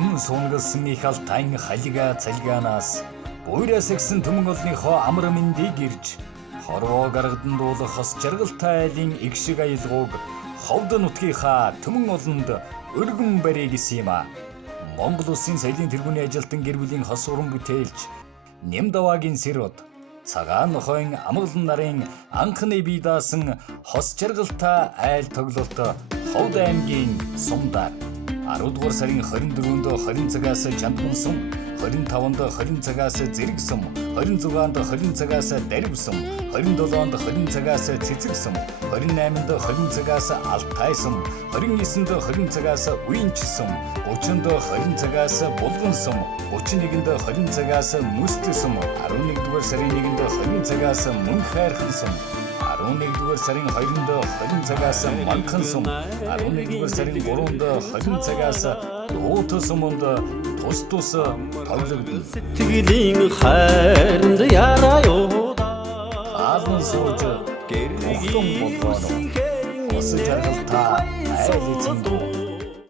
Нүдэн сунгалсан их алтайн халига цалиганаас буйраас игсэн түмэн олныхоо амар мэндийг ирж хорвоо гаргадан дуулах хос жаргалтай айлын иг шиг аялгууг ховд нутгийнхаа түмэн олонд өргөн барья гэсэн юм а. Монгол улсын соёлын тэргүүний ажилтан гэр бүлийн хос уран бүтээлч Нямдаваагийн Сэрод цагаан нохойн амгалан нарын анхны бие даасан хос жаргалтай айл тоглолт Ховд аймгийн Сумдар 10 дугаар сарын 24-нд 20 цагаас Чандман сум, 25-нд 20 цагаас Зэрэг сум, 26-нд 20 цагаас Дарив сум, 27-нд 20 цагаас Цэцэг сум, 28-нд 20 цагаас Алтай сум, 29-нд 20 цагаас Уинч сум, 30-нд 20 цагаас Булган сум, 31-нд 20 цагаас Мүст сум, 11-р сарын 1-нд 20 цагаас Мөн хайрхан сум, 11-р сарын 2-нд 20 цагаас Манхан сум, 11-р сарын 3-нд 20 цагаас Дуут суманд тус тус тоглогдно. Сэтгэлийн хайранд яраа юу. Хаалн сууж гэрлийн болгоно. Ус жаргалтай айл эзэн